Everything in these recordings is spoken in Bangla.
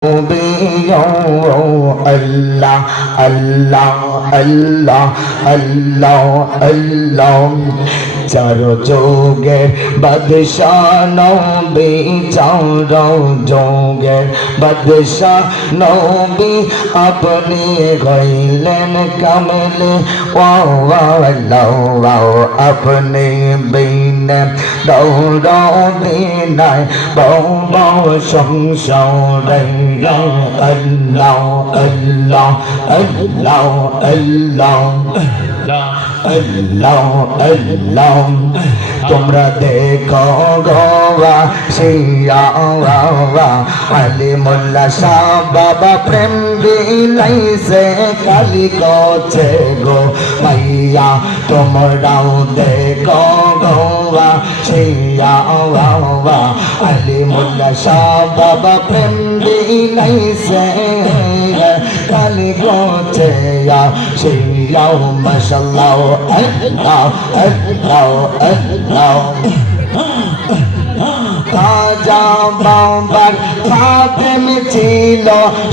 Oh, আল্লাহ আল্লাহ আল্লাহ আল্লাহ আল্লাহ চার যোগের বাদশাহ নবী চার যোগের বাদশাহ নবী আপনি গইলেন কামলে ওয়াও আপনি বিন দৌড়াও দিনায় বউ বউ সংসারে তোমরা দেখো গোয়া শিয়া আলি মোল্লা শাহ বাবা প্রেম বিলাইছে কালি কছে গো মাইয়া তোমরাও দেখো গোয়া শিয়া আলি মোল্লা শাহ বাবা প্রেম বিলাইছে কালি কছে শিয়া মাশাল্লাহ আল্লাহ আল্লাহ আল্লাহ খাজা বাবার খাতেম ছিল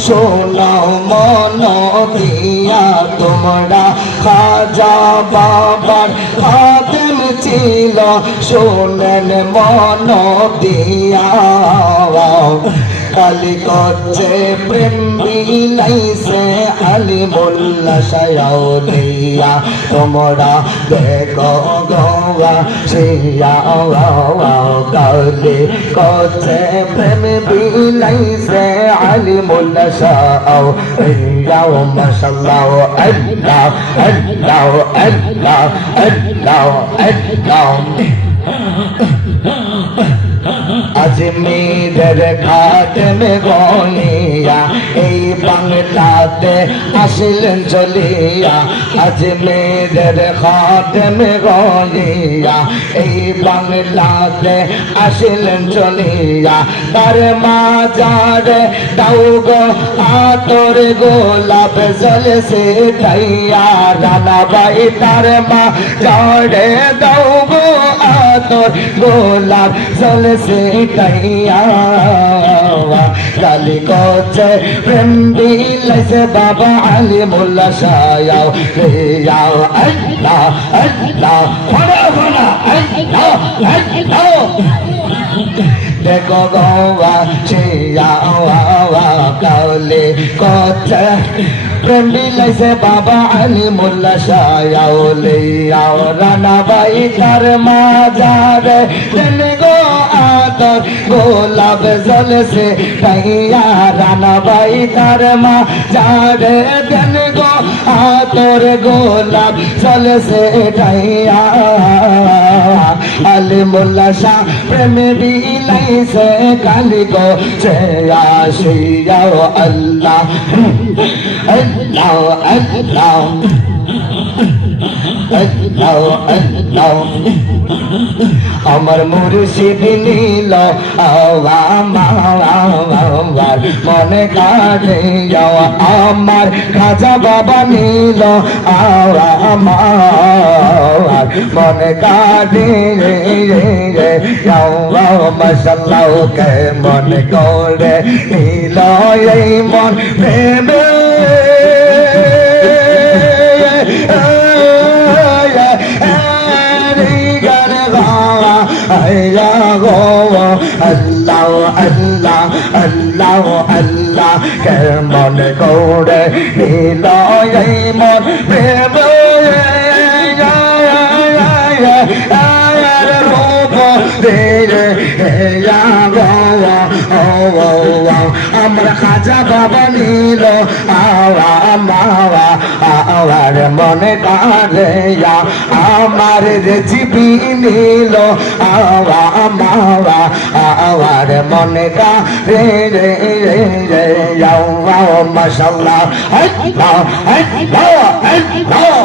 শোনাও মন দিয়া তোমরা খাজা বাবার খাতেম ছিল শোনেন মন দিয়া। কালি করছে প্রেম বিলাইছে আলি মোল্লা সায়াউলিয়া তোমরা দেখো গোয়া, শিয়া কালি করছে। প্রেম বিলাইছে আলি মোল্লা সাও ইয়াও মাশাল্লাহ আল্লাহ আল্লাহ আল্লাহ আল্লাহ আল্লাহ। আজমিরের খাটমে গনিয়া এই বাংলাতে আসিলেন চলিয়া আজমিরের খাটমে গনিয়া এই বাংলাতে আসিলেন চলিয়া তার মাজারে দাও গো আতর গোলাপ জলে সে ঠাইয়া রানা বাই তার মা জড়ে দাও গো আতর গোলাপ জলে সে ঠাইয়া কালি কচ্ছে প্রেম বিলাইছে বাবা আলী মোল্লা সায়াও। রেয়াও আল্লাহ আল্লাহ ফড়া ফড়া আল্লাহ দেখো গোয়া শিয়া কাউলে কচ্ছে প্রেম বিলাইছে বাবা আলী মোল্লা সায়াউলে আও রানা বাই তার মাজারে? চাদর গোলাপ জল সে কাইয়া রানা বাই তার মা। যারে দেন গো আতর গোলাপ জল সে কাইয়া আলে মোল্লা শাহ প্রেম বিলাই সে কালি গো চেয়া শিয়া আল্লাহ আল্লাহ আল্লাহ। আল্লাহ আল্লাহ আমার মুর্শিদ নীল আমার মনে কাটে যাওয়া আমার খাজা বাবা নীল আমার মনে যাওয়া মশাল্লাহ কে মনে করে নীল, এই মন প্রেমে আল্লাহ আল্লাহ কেমন করে এই মন প্রেম আমরা খাজা বাবা নিল, আওয়া, মাওয়া, আওয়ার মনে কারে আমার রেজিবি নিল, আওয়া, মাওয়া, আওয়ার মনে কারে রে রে রে আওয়া মাশাল্লাহ আল্লাহ আল্লাহ আল্লাহ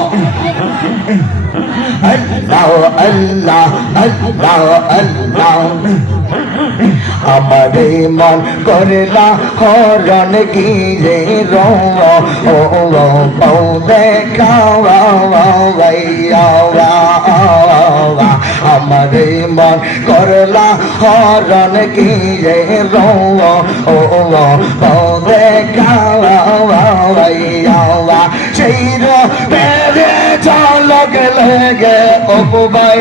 আল্লাহ আল্লাহ আল্লাহ আল্লাহ। আমার মন করলা হরণ গিরে রো ও ও বউ মরণ গিয়ে রে কালা সেই রে চলক লেগে অপবাই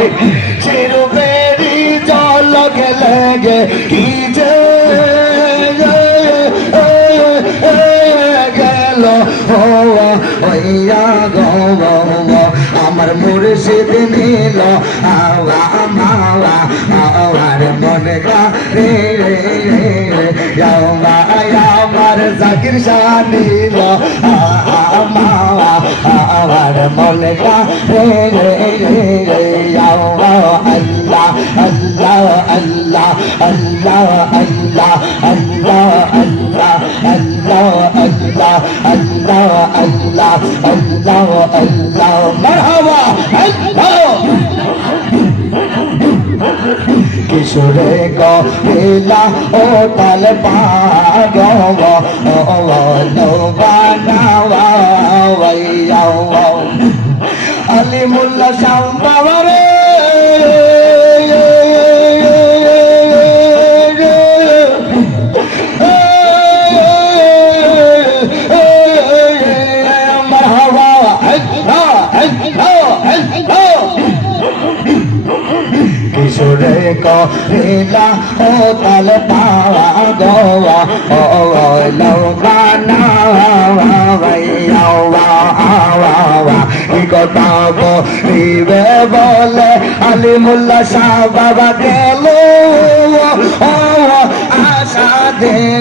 চির বেরি চলক লেগে কি যে গেল হইয়া গো আমার মুর্শিদ নীল আওয়া মাওয়া আওয়ার মনে গা রে রে রে যাওয়া আমার জাকির শাহ নীল আমার মনে গা রে রে রে রে লীলা ও তাল পাগবানা আলিমুল্লা শ্যাম বাবা রে কিশোরে কহিলা, ও তাল পাওয়া গোয়া ও লৌকানা কথা বলিবে বলে? আলিমুল্লাহ শাহ বাবা গেল আশা দে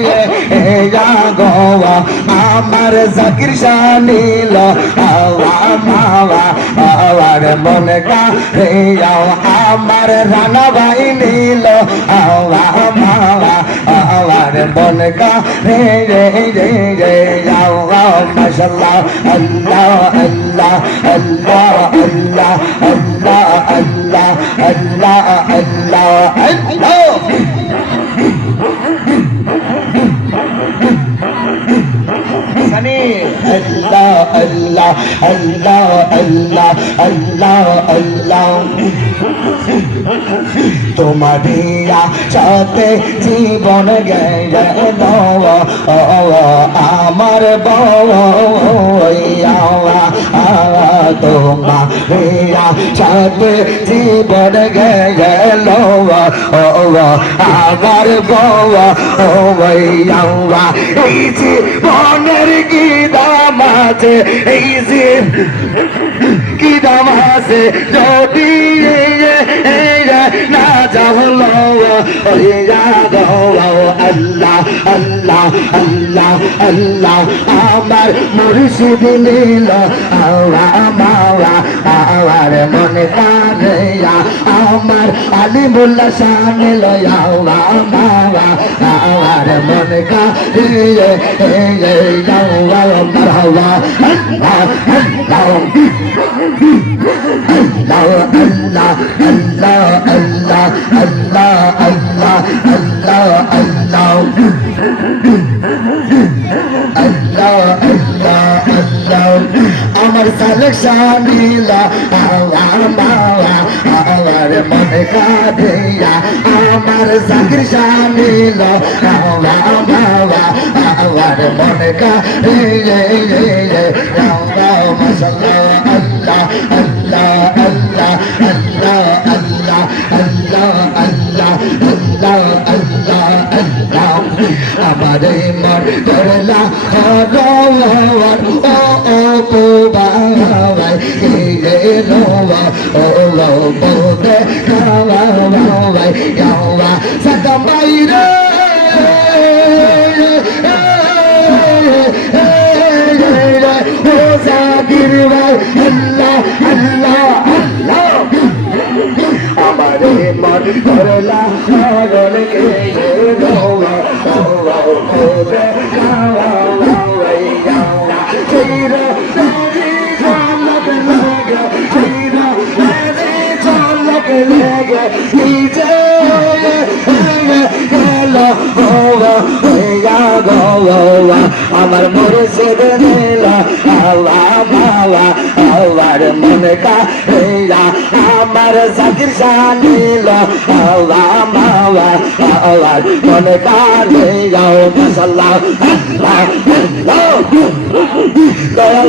আমার জাকির শানিল নীল আওয়া মাওয়া আওয়ার মনে যাও আমার রানা ভাই নীল। আওয়া মাওয়া আওয়ার মনে কা রে রে রে যাও মাশাল্লাহ আল্লাহ আল্লাহ আল্লাহ আল্লাহ আল্লাহ আল্লাহ আল্লাহ আল্লাহ। তোমার সাথে জীবন গেল আমার বয়া তোমা রেয়া চাঁদ জীবন গেল আমার বয়া ও বয়া এই জীবনের গীতা মাঝে এই যে কি দাম আছে? যদি না যাবল আল্লাহ আল্লাহ আল্লাহ আল্লাহ। আমার মুর্শিদ নীল মাওয়া আমার মনে কানয়া। আমার আলিমুল্লাহ শান লয়া মাওয়া আমার মনে কানয়া। মারহাবা আল্লাহ আল্লাহ আল্লাহ আল্লাহ আল্লাহ। আল্লাহ আল্লাহ আল্লাহ আল্লাহ আল্লাহ আল্লাহ আল্লাহ আমার সালেক শামিলা আমার বাবা, আমার মনে কাঁদিয়া, আমার জাকির শামিল আমার বাবা, আমার মনে কাঁদিয়ে। আমার মন করলা হরওয়ার ও ও কুবাই রে নোয়া ও ও বোদে খাওয়া বাই ইয়াওয়া সাকামাই রে ও জাকির ভাই, আল্লাহ আল্লাহ আল্লাহ। আমারে মন জাকির শানিল আওয়া মাওয়া আওয়াজ মনে কারে যাও মাসাল্লাহ আল্লাহ আল্লাহ। দয়াল